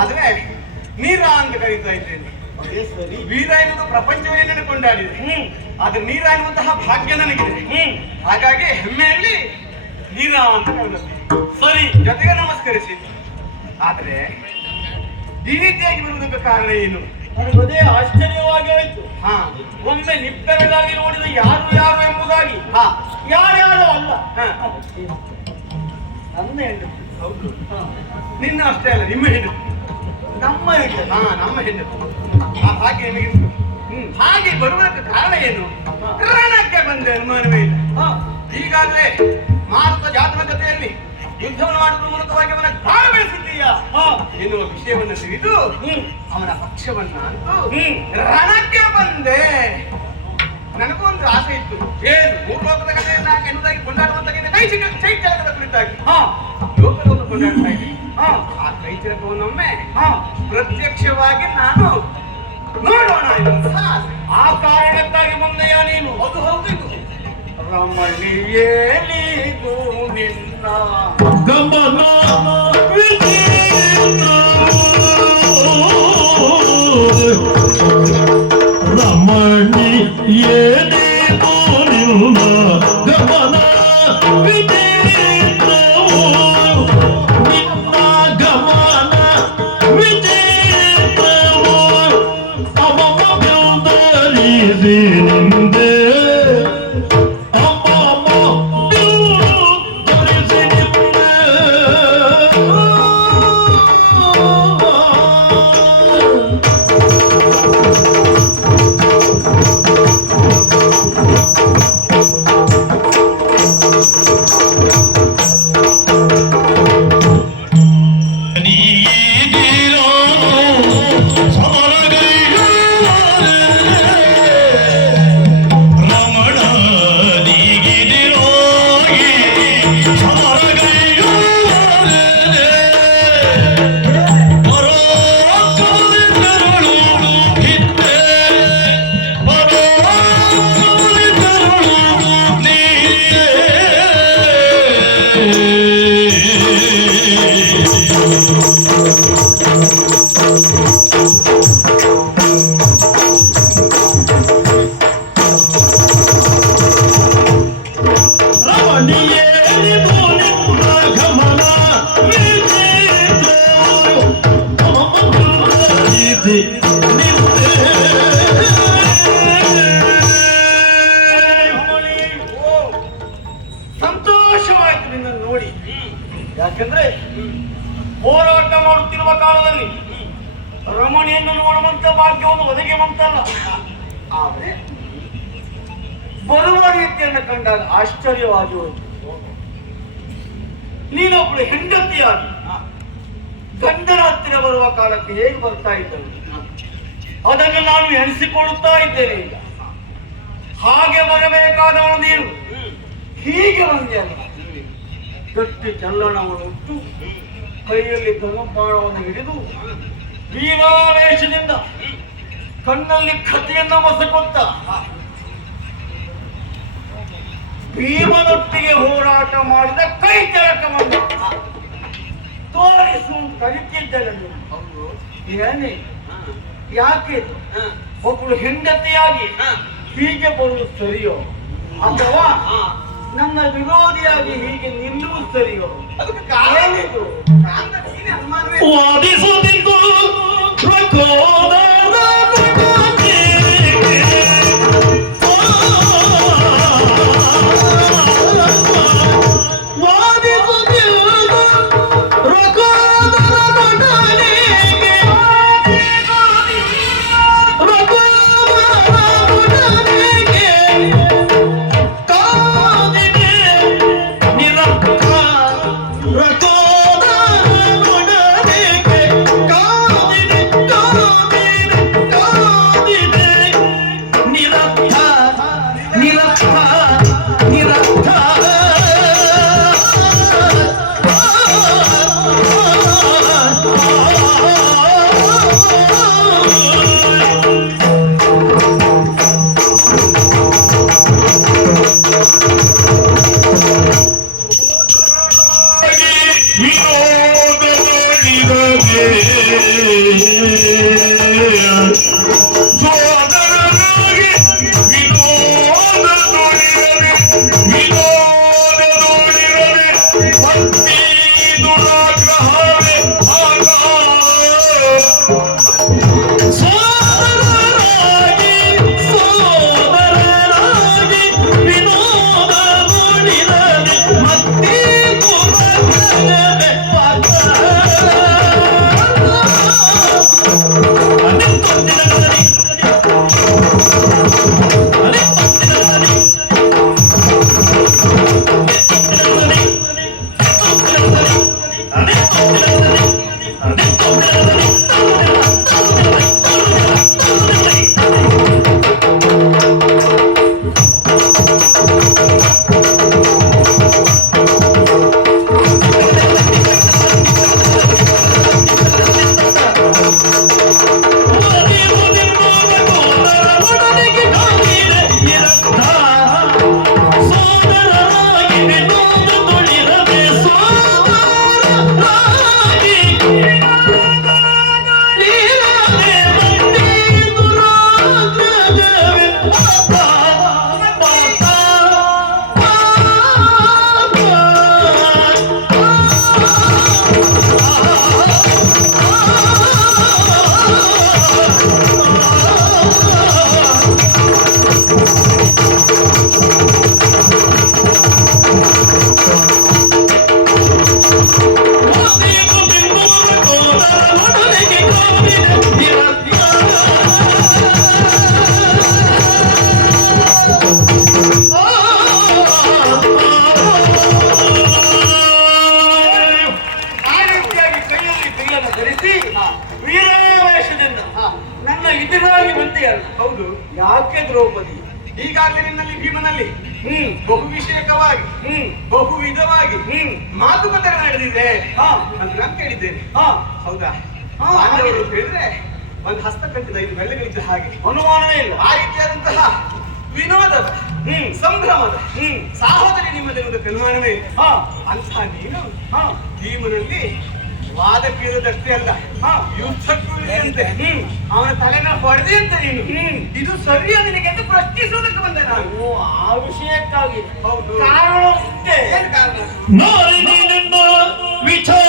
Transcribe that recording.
ಆದ್ರೆ ನೀರ ಅಂತ ಕರೀತಾ ಇದ್ದೇನೆ. ವೀರ ಎನ್ನುವುದು ಪ್ರಪಂಚವೇ ನನ್ನ ಕೊಂಡಾಡಿದೆ. ಆದ್ರೆ ನೀರ ಎನ್ನುವಂತಹ ಭಾಗ್ಯ ನನಗಿದೆ. ಹಾಗಾಗಿ ಹೆಮ್ಮೆಯಲ್ಲಿ ನೀರ ಅಂತ ಕರೆದದ್ದು. ಸರಿ, ಜೊತೆಗೆ ನಮಸ್ಕರಿಸಿ. ಆದ್ರೆ ಈ ರೀತಿಯಾಗಿ ಬರುವುದಕ್ಕೆ ಕಾರಣ ಏನು? ನನಗದೇ ಆಶ್ಚರ್ಯವಾಗಿ ಹೋಯಿತು. ಒಮ್ಮೆ ನಿಬ್ಬೆರಗಾಗಿ ನೋಡಿದ ಯಾರು ಯಾರು ಎಂಬುದಾಗಿ ಯಾರ್ಯಾರು ಅಲ್ಲ, ನನ್ನ ಹೆಣ್ಣು. ಹೌದು, ನಿನ್ನ ಅಷ್ಟೇ ಅಲ್ಲ, ನಿಮ್ಮ ಹೆಣ್ಣು, ನಮ್ಮ ಹೆಣ್ಣು. ನಮ್ಮ ಹೆಣ್ಣು. ಆ ಭಾಗ್ಯ ನಿಮಗಿತ್ತು. ಹಾಗೆ ಬರುವುದಕ್ಕೆ ಕಾರಣ ಏನು? ರಣಕ್ಕೆ ಬಂದೆ, ಅನುಮಾನವೇ ಇಲ್ಲ. ಈಗಾಗಲೇ ಮಾರುತ ಜಾತನ ಜೊತೆಯಲ್ಲಿ ಯುದ್ಧವನ್ನು ಮಾಡುವ ಮೂಲಕವಾಗಿ ಅವನ ಕಾಲ ಬೆಳೆಸಿದ್ದೀಯ ಎನ್ನುವ ವಿಷಯವನ್ನು ತಿಳಿದು ಅವನ ಪಕ್ಷವನ್ನ ಅಂತೂ ರಣಕ್ಕೆ ಬಂದೆ. ನನಗೂ ಒಂದು ಆಸೆ ಇತ್ತು. ಏನು? ಮೂರು ಲೋಕದ ಕಥೆಯನ್ನ ಎನ್ನುವುದಾಗಿ ಕೊಂಡಾಡುವಂತ ಚೈತ್ಯದ ಕುರಿತಾಗಿ ಲೋಕದವನ್ನು ಕೊಂಡಾಡ್ತಾ ಇದ್ದೀನಿ. ಆ ಚೈತ್ಯಕವನ್ನೊಮ್ಮೆ ಪ್ರತ್ಯಕ್ಷವಾಗಿ ನಾನು ನೋಡೋಣ ಎನ್ನುವಂತ ಆ ಕಾರಣಕ್ಕಾಗಿ ಬಂದೆಯ ನೀನು? ಅದು ಹೌದು. ರಮಣಿಯೇಲಿಗೂ ನಿನ್ನ ಗಮನ ರಮಣಿ ಏನಿಗೂ ನಿನ್ನ ಗಮನ ವಿಚಿತ್ರವು ನಿನ್ನ ಗಮನ ವಿಚಿತ್ರವು ಅವಮ ಬೆಂದರಿಸಿ ನಿಂದೆ ಸಂತೋಷವಾಯಿತು ನಿನ್ನ ನೋಡಿ. ಯಾಕೆಂದ್ರೆ ಹೋರಾಟ ಮಾಡುತ್ತಿರುವ ಕಾಲದಲ್ಲಿ ರಮಣಿಯನ್ನು ನೋಡುವಂತ ಭಾಗ್ಯವನ್ನು ಒದಗಿವಂತಲ್ಲ. ಆದ್ರೆ ಬರುವ ರೀತಿಯನ್ನು ಕಂಡಾಗ ಆಶ್ಚರ್ಯವಾಗಿ ಹೋಯಿತು. ನೀನೊಬ್ಬಳು ಹೆಂಡತಿಯಾಗಿ ಗಂಡನ ಹತ್ತಿರ ಬರುವ ಕಾಲಕ್ಕೆ ಹೇಗೆ ಬರ್ತಾ ಇದ್ದಳು ಅದನ್ನು ನಾನು ಎಣಿಸಿಕೊಳ್ಳುತ್ತಾ ಇದ್ದೇನೆ. ಈಗ ಹಾಗೆ ಬರಬೇಕಾದವನು ನೀನು ಹೀಗೆ ಬಂದೆಯಲ್ಲ. ಗಟ್ಟಿ ಚಲ್ಲಣವನ್ನು ಉಟ್ಟು ಕೈಯಲ್ಲಿ ಧನುರ್ಬಾಣವನ್ನು ಹಿಡಿದು ವೀರಾವೇಶದಿಂದ ಕಣ್ಣಲ್ಲಿ ಕಥೆಯನ್ನ ಮಸಕೊತ್ತ ಭೀಮನೊಟ್ಟಿಗೆ ಹೋರಾಟ ಮಾಡಿದ ಕೈ ಚಳಕವನ್ನು ತೋರಿಸು ಕಲಿತಿದ್ದರೆ ಏನೇ? ಯಾಕೆ ಒಬ್ಬಳು ಹೆಂಡತಿಯಾಗಿ ಹೀಗೆ ಬರುವುದು ಸರಿಯೋ ಅಥವಾ ನನ್ನ ವಿರೋಧಿಯಾಗಿ ಹೀಗೆ ನಿಲ್ಲುವುದು ಸರಿಯೋ? ಅದಕ್ಕೆ ಕಾರಣ ಇದು. ವಾದಿಸುತ್ತಿದ್ದು ಪ್ರಕೋದ ಹಾ. ನನ್ನ ಇದರಾಗಿ ಬಂದೆಯಲ್ಲ, ಹೌದು. ಯಾಕೆ ದ್ರೌಪದಿ? ಈಗಾಗಲೇ ನಿನ್ನಲ್ಲಿ ಭೀಮನಲ್ಲಿ ಬಹು ವಿಷಯಕವಾಗಿ ಬಹು ವಿಧವಾಗಿ ಮಾತುಕತೆ ನಡೆದಿದೆ ಅಂತ ನಾನು ಕೇಳಿದ್ದೇನೆ. ಹೌದಾ? ಪಾಂಡವರು ಅಂತ ಹೇಳಿದ್ರೆ ಒಂದು ಹಸ್ತ ಕಟ್ಟಿದ 5 ಬೆಳ್ಳಿಗಳಿದ್ದ ಹಾಗೆ ಅನುಮಾನವೇ ಇಲ್ಲ. ಆ ರೀತಿಯಾದಂತಹ ವಿನೋದದ ಸಂಭ್ರಮದ ಸಾಹೋದರಿ ನಿಮ್ಮಲ್ಲಿರುವುದಕ್ಕೆ ಅನುಮಾನವೇ ಇಲ್ಲ. ಅಂತಹ ನೀನು ಭೀಮನಲ್ಲಿ ವಾದಕ್ಕಿರುವುದಷ್ಟೇ ಅಲ್ಲ, ಯುದ್ಧಕ್ಕೂ ಇರುವಂತೆ ಅವನ ತಲೆನ ಹೊಡೆದಿ ಅಂತ ನೀನು ಇದು ಸರಿಯ ನಿನಗೆ ಅಂತ ಪ್ರಶ್ನಿಸುವುದಕ್ಕೆ ಬಂದೆ ನಾನು. ಆ ವಿಷಯಕ್ಕಾಗಿ ಹೌದು. ಕಾರಣ ಉಂಟೆ. ಏನು ಕಾರಣ? ನಾರಿ ನಿನ್ನ ವಿಚಾರ